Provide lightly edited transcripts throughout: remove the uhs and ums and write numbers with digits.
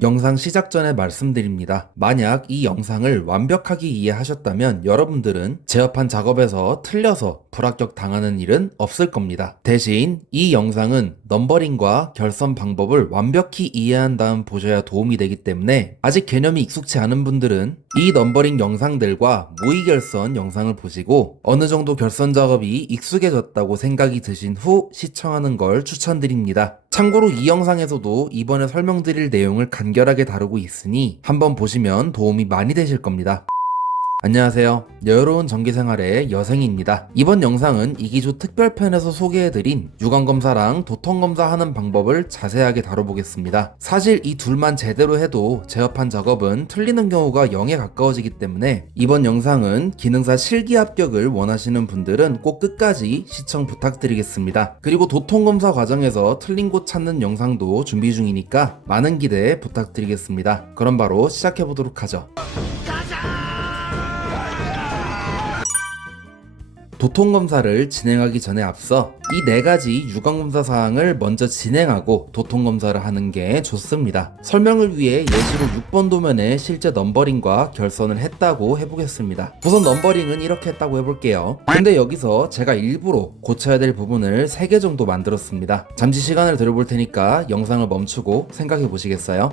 영상 시작 전에 말씀드립니다. 만약 이 영상을 완벽하게 이해하셨다면 여러분들은 제어판 작업에서 틀려서 불합격 당하는 일은 없을 겁니다. 대신 이 영상은 넘버링과 결선 방법을 완벽히 이해한 다음 보셔야 도움이 되기 때문에 아직 개념이 익숙치 않은 분들은 이 넘버링 영상들과 무의결선 영상을 보시고 어느 정도 결선 작업이 익숙해졌다고 생각이 드신 후 시청하는 걸 추천드립니다. 참고로 이 영상에서도 이번에 설명드릴 내용을 간결하게 다루고 있으니 한번 보시면 도움이 많이 되실 겁니다. 안녕하세요. 여유로운 전기생활의 여생입니다. 이번 영상은 이기조 특별편에서 소개해드린 유관검사랑 도통검사 하는 방법을 자세하게 다뤄보겠습니다. 사실 이 둘만 제대로 해도 제어판 작업은 틀리는 경우가 0에 가까워지기 때문에 이번 영상은 기능사 실기 합격을 원하시는 분들은 꼭 끝까지 시청 부탁드리겠습니다. 그리고 도통검사 과정에서 틀린 곳 찾는 영상도 준비 중이니까 많은 기대 부탁드리겠습니다. 그럼 바로 시작해보도록 하죠. 도통검사를 진행하기 전에 앞서 이 4가지 유관검사 사항을 먼저 진행하고 도통검사를 하는 게 좋습니다. 설명을 위해 예시로 6번 도면에 실제 넘버링과 결선을 했다고 해보겠습니다. 우선 넘버링은 이렇게 했다고 해볼게요. 근데 여기서 제가 일부러 고쳐야 될 부분을 3개 정도 만들었습니다. 잠시 시간을 들여볼 테니까 영상을 멈추고 생각해 보시겠어요?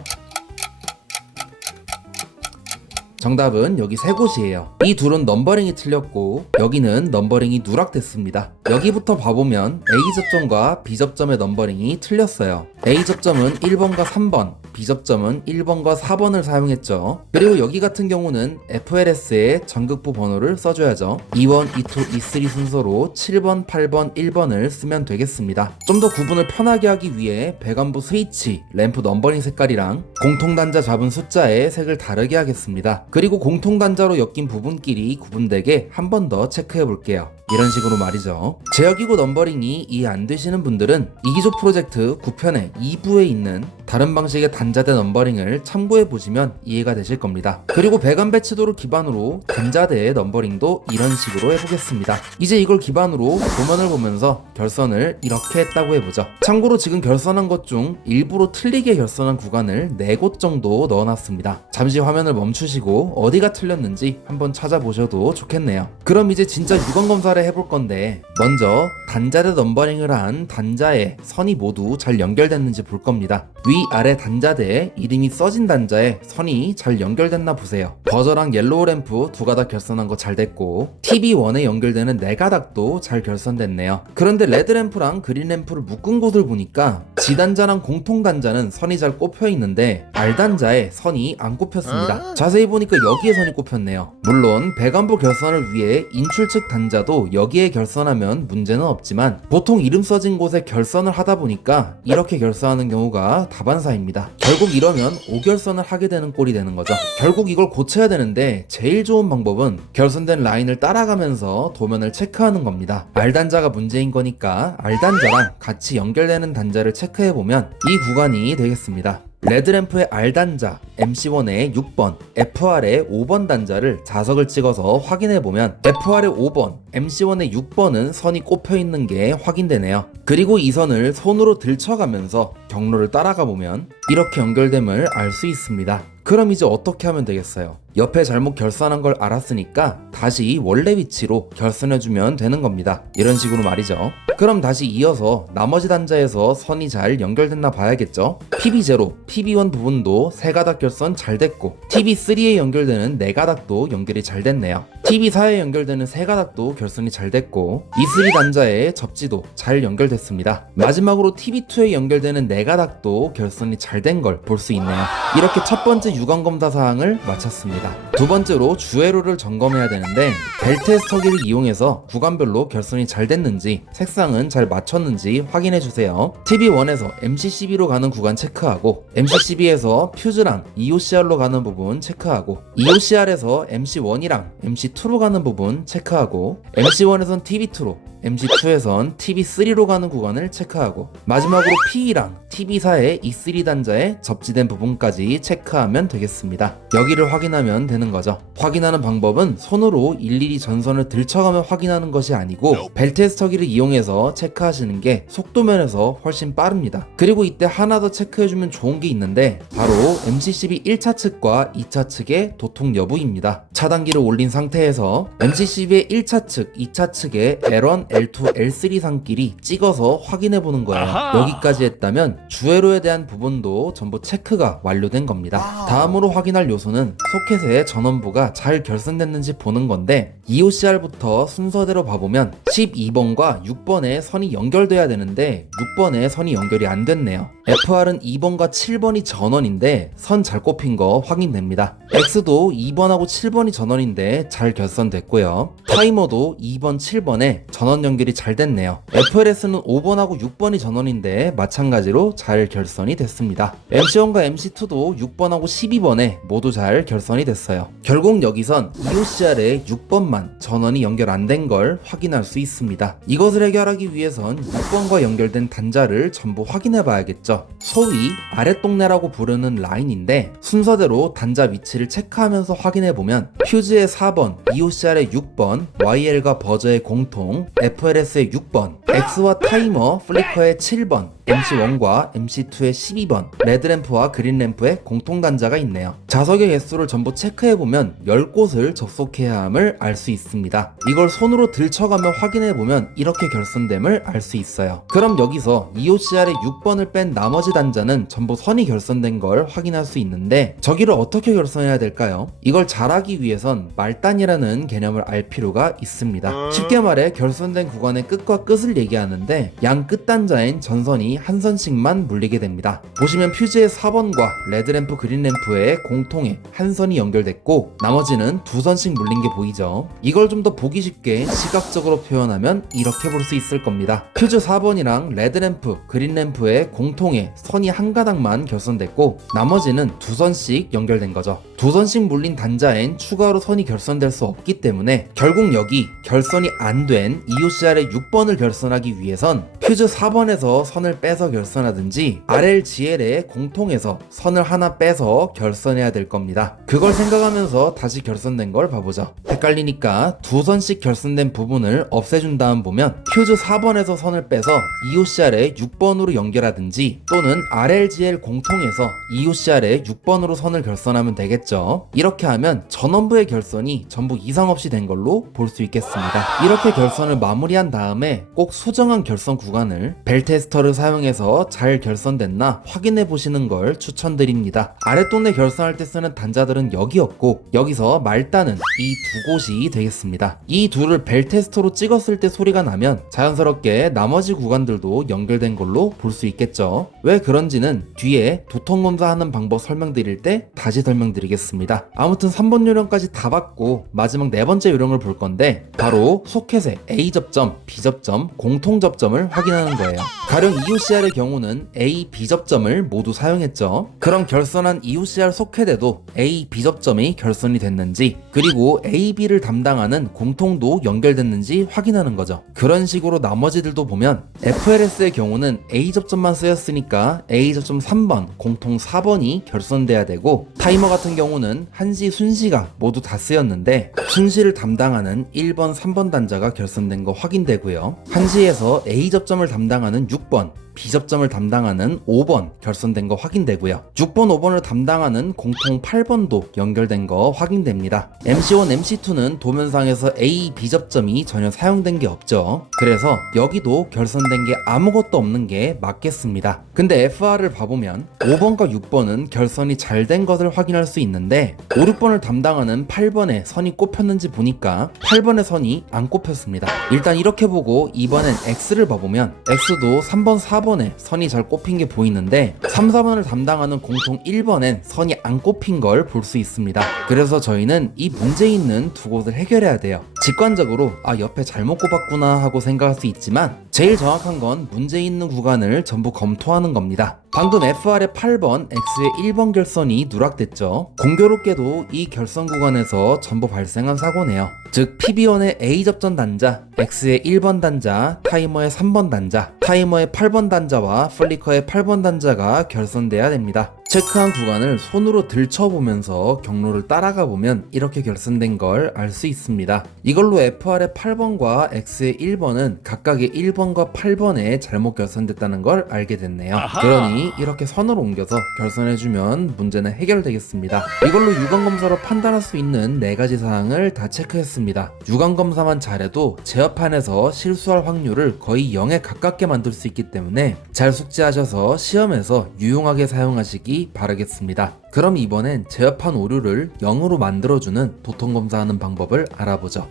정답은 여기 3곳이에요. 이 둘은 넘버링이 틀렸고 여기는 넘버링이 누락됐습니다. 여기부터 봐보면 A접점과 B접점의 넘버링이 틀렸어요. A접점은 1번과 3번, B접점은 1번과 4번을 사용했죠. 그리고 여기 같은 경우는 FLS에 전극부 번호를 써줘야죠. 2번, 2, 2, 2, 3 순서로 7번, 8번, 1번을 쓰면 되겠습니다. 좀 더 구분을 편하게 하기 위해 배관부 스위치, 램프 넘버링 색깔이랑 공통단자 잡은 숫자의 색을 다르게 하겠습니다. 그리고 공통단자로 엮인 부분끼리 구분되게 한 번 더 체크해 볼게요. 이런 식으로 말이죠. 제어기구 넘버링이 이해 안 되시는 분들은 이기조 프로젝트 9편의 2부에 있는 다른 방식의 단자대 넘버링을 참고해 보시면 이해가 되실 겁니다. 그리고 배관 배치도를 기반으로 단자대의 넘버링도 이런 식으로 해보겠습니다. 이제 이걸 기반으로 도면을 보면서 결선을 이렇게 했다고 해보죠. 참고로 지금 결선한 것 중 일부러 틀리게 결선한 구간을 4곳 정도 넣어놨습니다. 잠시 화면을 멈추시고 어디가 틀렸는지 한번 찾아보셔도 좋겠네요. 그럼 이제 진짜 유관검사를 해볼 건데 먼저 단자대 넘버링을 한 단자에 선이 모두 잘 연결됐는지 볼 겁니다. 위아래 단자대에 이름이 써진 단자에 선이 잘 연결됐나 보세요. 버저랑 옐로우 램프 2가닥 결선한 거 잘 됐고 TV1에 연결되는 4가닥도 잘 결선됐네요. 그런데 레드 램프랑 그린 램프를 묶은 곳을 보니까 G단자랑 공통단자는 선이 잘 꼽혀 있는데 R단자에 선이 안 꼽혔습니다. 자세히 보니까 여기에 선이 꼽혔네요. 물론 배관부 결선을 위해 인출 측 단자도 여기에 결선하면 문제는 없지만 보통 이름 써진 곳에 결선을 하다 보니까 이렇게 결선하는 경우가 다반사입니다. 결국 이러면 5결선을 하게 되는 꼴이 되는 거죠. 결국 이걸 고쳐야 되는데 제일 좋은 방법은 결선된 라인을 따라가면서 도면을 체크하는 겁니다. R단자가 문제인 거니까 R단자랑 같이 연결되는 단자를 체크해보면 이 구간이 되겠습니다. 레드램프의 R단자, MC1의 6번, FR의 5번 단자를 자석을 찍어서 확인해보면 FR의 5번, MC1의 6번은 선이 꼽혀있는 게 확인되네요. 그리고 이 선을 손으로 들쳐가면서 경로를 따라가보면 이렇게 연결됨을 알 수 있습니다. 그럼 이제 어떻게 하면 되겠어요? 옆에 잘못 결선한 걸 알았으니까 다시 원래 위치로 결선해주면 되는 겁니다. 이런 식으로 말이죠. 그럼 다시 이어서 나머지 단자에서 선이 잘 연결됐나 봐야겠죠? PB0, PB1 부분도 3가닥 결선 잘 됐고 TB3에 연결되는 4가닥도 연결이 잘 됐네요. TB4에 연결되는 3가닥도 결선이 잘 됐고 E3 단자의 접지도 잘 연결됐습니다. 마지막으로 TB2에 연결되는 4가닥도 결선이 잘 된 걸 볼 수 있네요. 이렇게 첫 번째 유관검사 사항을 마쳤습니다. 두 번째로 주회로를 점검해야 되는데 벨트 스터기를 이용해서 구간별로 결선이 잘 됐는지 색상은 잘 맞췄는지 확인해주세요. TV1에서 MC12로 가는 구간 체크하고 MC12에서 퓨즈랑 EOCR로 가는 부분 체크하고 EOCR에서 MC1이랑 MC2로 가는 부분 체크하고 MC1에선 TV2로 MC2에선 TB3로 가는 구간을 체크하고 마지막으로 P랑 TB 사이의 E3 단자에 접지된 부분까지 체크하면 되겠습니다. 여기를 확인하면 되는 거죠. 확인하는 방법은 손으로 일일이 전선을 들쳐가며 확인하는 것이 아니고 벨테스터기를 이용해서 체크하시는 게 속도면에서 훨씬 빠릅니다. 그리고 이때 하나 더 체크해주면 좋은 게 있는데 바로 MCCB 1차 측과 2차 측의 도통 여부입니다. 차단기를 올린 상태에서 MCCB의 1차 측, 2차 측의 L1, L2, L3 상끼리 찍어서 확인해보는 거예요. 여기까지 했다면 주회로에 대한 부분도 전부 체크가 완료된 겁니다. 다음으로 확인할 요소는 소켓의 전원부가 잘 결선됐는지 보는 건데 EOCR부터 순서대로 봐보면 12번과 6번에 선이 연결돼야 되는데 6번에 선이 연결이 안 됐네요. FR은 2번과 7번이 전원인데 선 잘 꼽힌 거 확인됩니다. X도 2번하고 7번이 전원인데 잘 결선됐고요. 타이머도 2번, 7번에 전원 연결이 잘 됐네요. FLS는 5번하고 6번이 전원인데 마찬가지로 잘 결선이 됐습니다. MC1과 MC2도 6번하고 12번에 모두 잘 결선이 됐어요. 결국 여기선 EOCR의 6번만 전원이 연결 안 된 걸 확인할 수 있습니다. 이것을 해결하기 위해선 6번과 연결된 단자를 전부 확인해 봐야겠죠. 소위 아랫동네라고 부르는 라인인데 순서대로 단자 위치를 체크하면서 확인해 보면 퓨즈의 4번, EOCR의 6번, YL과 버저의 공통, FLS의 6번, X와 타이머, 플리커의 7번, MC1과 MC2의 12번, 레드램프와 그린램프의 공통 단자가 있네요. 자석의 개수를 전부 체크해보면 10곳을 접속해야 함을 알 수 있습니다. 이걸 손으로 들쳐가며 확인해보면 이렇게 결선됨을 알 수 있어요. 그럼 여기서 EOCR의 6번을 뺀 나머지 단자는 전부 선이 결선된 걸 확인할 수 있는데 저기를 어떻게 결선해야 될까요? 이걸 잘하기 위해선 말단이라는 개념을 알 필요가 있습니다. 쉽게 말해 결선된 구간의 끝과 끝을 얘기하는데 양 끝 단자인 전선이 한 선씩만 물리게 됩니다. 보시면 퓨즈의 4번과 레드램프 그린램프의 공통에 한 선이 연결됐고 나머지는 두 선씩 물린 게 보이죠. 이걸 좀 더 보기 쉽게 시각적으로 표현하면 이렇게 볼 수 있을 겁니다. 퓨즈 4번이랑 레드램프 그린램프의 공통에 선이 한 가닥만 결선됐고 나머지는 두 선씩 연결된 거죠. 두 선씩 물린 단자엔 추가로 선이 결선될 수 없기 때문에 결국 여기 결선이 안 된 EOCR의 6번을 결선하기 위해선 퓨즈 4번에서 선을 빼서 결선하든지 RLGL의 공통에서 선을 하나 빼서 결선해야 될 겁니다. 그걸 생각하면서 다시 결선된 걸 봐보죠. 헷갈리니까 두 선씩 결선된 부분을 없애준 다음 보면 퓨즈 4번에서 선을 빼서 EOCR의 6번으로 연결하든지 또는 RLGL 공통에서 EOCR의 6번으로 선을 결선하면 되겠죠. 이렇게 하면 전원부의 결선이 전부 이상 없이 된 걸로 볼 수 있겠습니다. 이렇게 결선을 마무리한 다음에 꼭 수정한 결선 구간을 벨테스터를 사용해서 잘 결선됐나 확인해 보시는 걸 추천드립니다. 아랫동네 결선할 때 쓰는 단자들은 여기였고 여기서 말단은 이 두 곳이 되겠습니다. 이 둘을 벨테스터로 찍었을 때 소리가 나면 자연스럽게 나머지 구간들도 연결된 걸로 볼 수 있겠죠. 왜 그런지는 뒤에 도통검사하는 방법 설명드릴 때 다시 설명드리겠습니다. 아무튼 3번 요령까지 다 봤고 마지막 네 번째 요령을 볼 건데 바로 소켓의 A 접점, B 접점, 공통 접점을 확인하는 거예요. 가령 EOCR의 경우는 A, B 접점을 모두 사용했죠. 그럼 결선한 EOCR 소켓에도 A, B 접점이 결선이 됐는지 그리고 A, B를 담당하는 공통도 연결됐는지 확인하는 거죠. 그런 식으로 나머지들도 보면 FLS의 경우는 A 접점만 쓰였으니까 A 접점 3번, 공통 4번이 결선돼야 되고 타이머 같은 경우는 한시, 순시가 모두 다 쓰였는데 순시를 담당하는 1번, 3번 단자가 결선된 거 확인되고요. 한시에서 A 접점을 담당하는 6번, B접점을 담당하는 5번 결선된 거 확인되고요. 6번, 5번을 담당하는 공통 8번도 연결된 거 확인됩니다. MC1, MC2는 도면상에서 A, B접점이 전혀 사용된 게 없죠. 그래서 여기도 결선된 게 아무것도 없는 게 맞겠습니다. 근데 FR을 봐보면 5번과 6번은 결선이 잘 된 것을 확인할 수 있는데 5, 6번을 담당하는 8번에 선이 꼽혔는지 보니까 8번의 선이 안 꼽혔습니다. 일단 이렇게 보고 이번엔 X를 봐보면 X도 3번, 4번에 선이 잘 꼽힌 게 보이는데 3, 4번을 담당하는 공통 1번엔 선이 안 꼽힌 걸 볼 수 있습니다. 그래서 저희는 이 문제 있는 두 곳을 해결해야 돼요. 직관적으로 옆에 잘못 꼽았구나 하고 생각할 수 있지만 제일 정확한 건 문제 있는 구간을 전부 검토하는 겁니다. 방금 FR의 8번, X의 1번 결선이 누락됐죠. 공교롭게도 이 결선 구간에서 전부 발생한 사고네요. 즉 PB1의 A 접전 단자, X의 1번 단자, 타이머의 3번 단자, 타이머의 8번 단자와 플리커의 8번 단자가 결선돼야 됩니다. 체크한 구간을 손으로 들춰보면서 경로를 따라가 보면 이렇게 결선된 걸 알 수 있습니다. 이걸로 FR의 8번과 X의 1번은 각각의 1번과 8번에 잘못 결선됐다는 걸 알게 됐네요. 그러니 이렇게 선으로 옮겨서 결선해주면 문제는 해결되겠습니다. 이걸로 유관검사로 판단할 수 있는 4가지 사항을 다 체크했습니다. 유관검사만 잘해도 제어판에서 실수할 확률을 거의 0에 가깝게 만들 수 있기 때문에 잘 숙지하셔서 시험에서 유용하게 사용하시기 바라겠습니다. 그럼 이번엔 제어판 오류를 0으로 만들어주는 도통검사하는 방법을 알아보죠.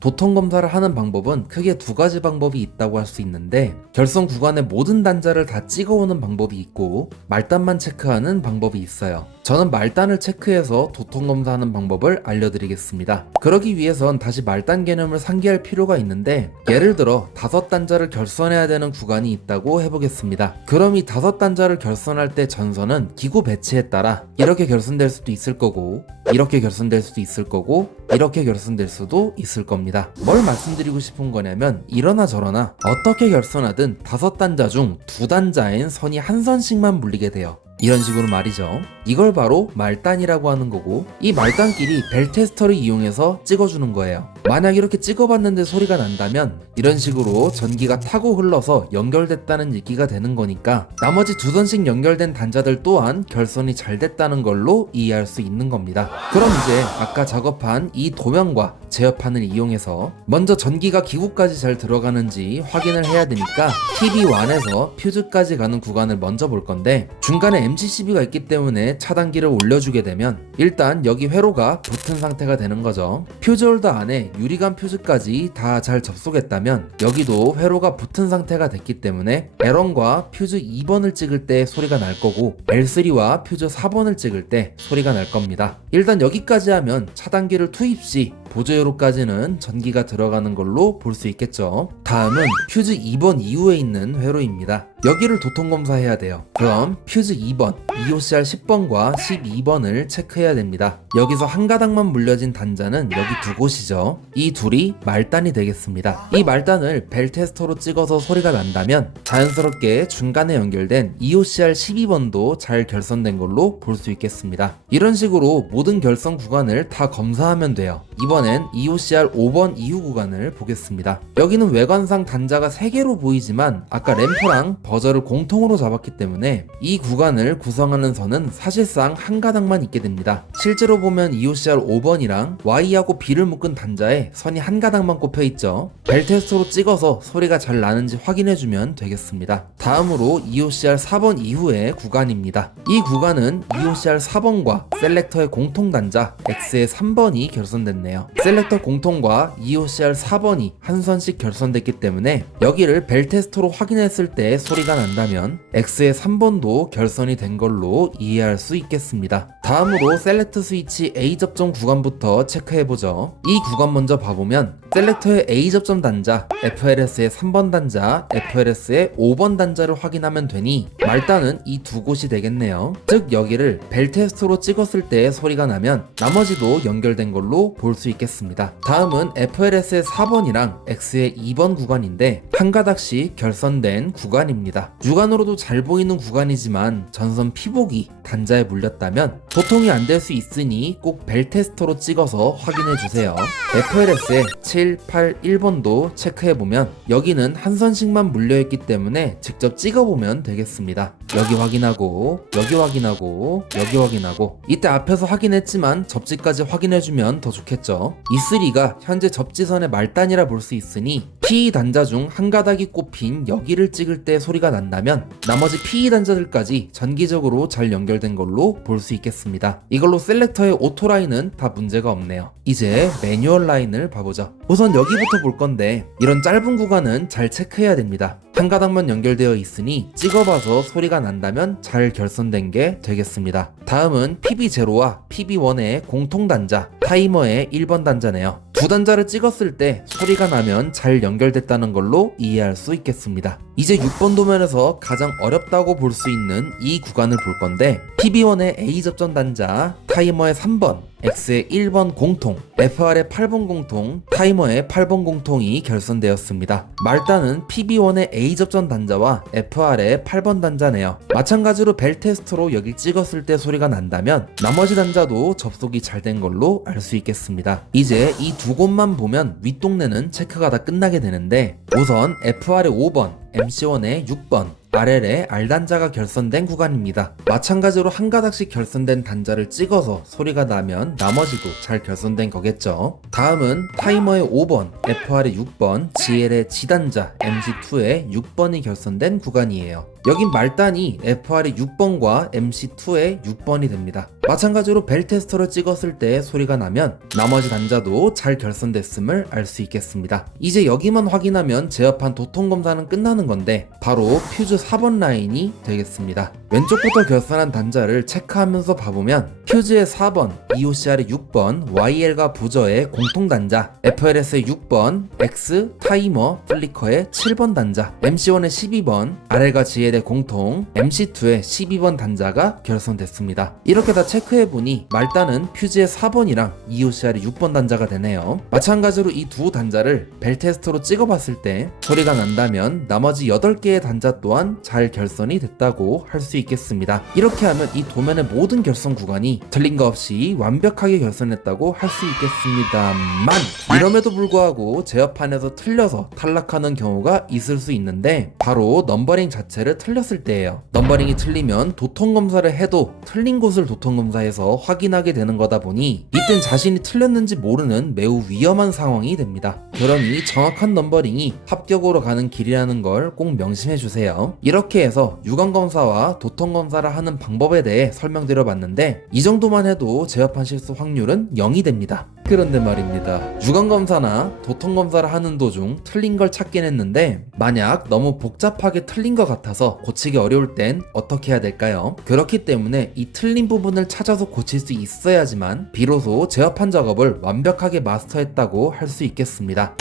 도통검사를 하는 방법은 크게 2가지 방법이 있다고 할 수 있는데 결선 구간의 모든 단자를 다 찍어오는 방법이 있고 말단만 체크하는 방법이 있어요. 저는 말단을 체크해서 도통검사하는 방법을 알려드리겠습니다. 그러기 위해선 다시 말단 개념을 상기할 필요가 있는데 예를 들어 5단자를 결선해야 되는 구간이 있다고 해보겠습니다. 그럼 이 5단자를 결선할 때 전선은 기구 배치에 따라 이렇게 결선될 수도 있을 거고 이렇게 결선될 수도 있을 거고 이렇게 결선될 수도 있을 겁니다. 뭘 말씀드리고 싶은 거냐면 이러나 저러나 어떻게 결선하든 5단자 중 2단자엔 선이 한 선씩만 물리게 돼요. 이런 식으로 말이죠. 이걸 바로 말단이라고 하는 거고 이 말단끼리 벨 테스터를 이용해서 찍어주는 거예요. 만약 이렇게 찍어봤는데 소리가 난다면 이런 식으로 전기가 타고 흘러서 연결됐다는 얘기가 되는 거니까 나머지 2선씩 연결된 단자들 또한 결선이 잘 됐다는 걸로 이해할 수 있는 겁니다. 그럼 이제 아까 작업한 이 도면과 제어판을 이용해서 먼저 전기가 기구까지 잘 들어가는지 확인을 해야 되니까 TB1에서 퓨즈까지 가는 구간을 먼저 볼 건데 중간에 MCCB가 있기 때문에 차단기를 올려주게 되면 일단 여기 회로가 붙은 상태가 되는 거죠. 퓨즈 홀더 안에 유리관 퓨즈까지 다 잘 접속했다면 여기도 회로가 붙은 상태가 됐기 때문에 L1과 퓨즈 2번을 찍을 때 소리가 날 거고 L3와 퓨즈 4번을 찍을 때 소리가 날 겁니다. 일단 여기까지 하면 차단기를 투입 시 보조회로까지는 전기가 들어가는 걸로 볼 수 있겠죠. 다음은 퓨즈 2번 이후에 있는 회로입니다. 여기를 도통검사해야 돼요. 그럼 퓨즈 2번, EOCR 10번과 12번을 체크해야 됩니다. 여기서 한 가닥만 물려진 단자는 여기 2곳이죠. 이 둘이 말단이 되겠습니다. 이 말단을 벨 테스터로 찍어서 소리가 난다면 자연스럽게 중간에 연결된 EOCR 12번도 잘 결선된 걸로 볼 수 있겠습니다. 이런 식으로 모든 결선 구간을 다 검사하면 돼요. 이번엔 EOCR 5번 이후 구간을 보겠습니다. 여기는 외관상 단자가 3개로 보이지만 아까 램퍼랑 버저를 공통으로 잡았기 때문에 이 구간을 구성하는 선은 사실상 한 가닥만 있게 됩니다. 실제로 보면 EOCR 5번이랑 Y하고 B를 묶은 단자에 선이 한 가닥만 꼽혀 있죠. 벨 테스터로 찍어서 소리가 잘 나는지 확인해주면 되겠습니다. 다음으로 EOCR 4번 이후의 구간입니다. 이 구간은 EOCR 4번과 셀렉터의 공통 단자 X의 3번이 결선됐네요. 셀렉터 공통과 EOCR 4번이 한 선씩 결선됐기 때문에 여기를 벨 테스터로 확인했을 때 소리가 난다면 X의 3번도 결선이 된 걸로 이해할 수 있겠습니다. 다음으로 셀렉트 스위치 A 접점 구간부터 체크해보죠. 이 구간 먼저 봐보면 셀렉터의 A 접점 단자, FLS의 3번 단자, FLS의 5번 단자를 확인하면 되니 말단은 이 2곳이 되겠네요. 즉 여기를 벨 테스터로 찍었을 때 소리가 나면 나머지도 연결된 걸로 볼 수 있겠습니다. 다음은 FLS의 4번이랑 X의 2번 구간인데 한 가닥씩 결선된 구간입니다. 육안으로도 잘 보이는 구간이지만 전선 피복이 단자에 물렸다면 도통이 안 될 수 있으니 꼭 벨 테스터로 찍어서 확인해주세요. FLS의 7, 8, 1번도 체크해보면 여기는 한 선씩만 물려있기 때문에 직접 찍어보면 되겠습니다. 여기 확인하고 여기 확인하고 여기 확인하고 이때 앞에서 확인했지만 접지까지 확인해주면 더 좋겠죠. E3가 현재 접지선의 말단이라 볼 수 있으니 PE 단자 중 한 가닥이 꼽힌 여기를 찍을 때 소리가 난다면 나머지 PE 단자들까지 전기적으로 잘 연결된 걸로 볼 수 있겠습니다. 이걸로 셀렉터의 오토 라인은 다 문제가 없네요. 이제 매뉴얼 라인을 봐보죠. 우선 여기부터 볼 건데 이런 짧은 구간은 잘 체크해야 됩니다. 한 가닥만 연결되어 있으니 찍어봐서 소리가 난다면 잘 결선된 게 되겠습니다. 다음은 PB0와 PB1의 공통 단자, 타이머의 1번 단자네요. 두 단자를 찍었을 때 소리가 나면 잘 연결됐다는 걸로 이해할 수 있겠습니다. 이제 6번 도면에서 가장 어렵다고 볼 수 있는 이 구간을 볼 건데 PB1의 A 접점 단자, 타이머의 3번, X의 1번 공통, FR의 8번 공통, 타이머의 8번 공통이 결선되었습니다. 말단은 PB1의 A 접점 단자와 FR의 8번 단자네요. 마찬가지로 벨 테스터로 여기 찍었을 때 소리가 난다면 나머지 단자도 접속이 잘 된 걸로 알 수 있겠습니다. 이제 이 두 곳만 보면 윗동네는 체크가 다 끝나게 되는데 우선 FR의 5번, MC1의 6번, RL의 R단자가 결선된 구간입니다. 마찬가지로 한 가닥씩 결선된 단자를 찍어서 소리가 나면 나머지도 잘 결선된 거겠죠. 다음은 타이머의 5번, FR의 6번, GL의 G단자, MC2의 6번이 결선된 구간이에요. 여긴 말단이 FR의 6번과 MC2의 6번이 됩니다. 마찬가지로 벨 테스터를 찍었을 때 소리가 나면 나머지 단자도 잘 결선됐음을 알 수 있겠습니다. 이제 여기만 확인하면 제어판 도통 검사는 끝나는 건데 바로 퓨즈 4번 라인이 되겠습니다. 왼쪽부터 결선한 단자를 체크하면서 봐보면 퓨즈의 4번, EOCR의 6번, YL과 부저의 공통 단자, FLS의 6번, X, 타이머, 플리커의 7번 단자, MC1의 12번, RL과 GL의 공통, MC2의 12번 단자가 결선됐습니다. 이렇게 다 체크해보니 말단은 퓨즈의 4번이랑 EOCR의 6번 단자가 되네요. 마찬가지로 이 두 단자를 벨 테스터로 찍어봤을 때 소리가 난다면 나머지 8개의 단자 또한 잘 결선이 됐다고 할 수 있겠습니다. 이렇게 하면 이 도면의 모든 결선 구간이 틀린 거 없이 완벽하게 결선했다고 할 수 있겠습니다만 이럼에도 불구하고 제어판에서 틀려서 탈락하는 경우가 있을 수 있는데 바로 넘버링 자체를 틀렸을 때예요. 넘버링이 틀리면 도통 검사를 해도 틀린 곳을 도통 검사해서 확인하게 되는 거다 보니 이땐 자신이 틀렸는지 모르는 매우 위험한 상황이 됩니다. 그러니 정확한 넘버링이 합격으로 가는 길이라는 걸 꼭 명심해 주세요. 이렇게 해서 유관 검사와 도통 검사를 하는 방법에 대해 설명드려 봤는데 이 정도만 해도 제어판 실수 확률은 0이 됩니다. 그런데 말입니다. 유관 검사나 도통 검사를 하는 도중 틀린 걸 찾긴 했는데 만약 너무 복잡하게 틀린 것 같아서 고치기 어려울 땐 어떻게 해야 될까요? 그렇기 때문에 이 틀린 부분을 찾아서 고칠 수 있어야지만 비로소 제어판 작업을 완벽하게 마스터했다고 할 수 있겠습니다.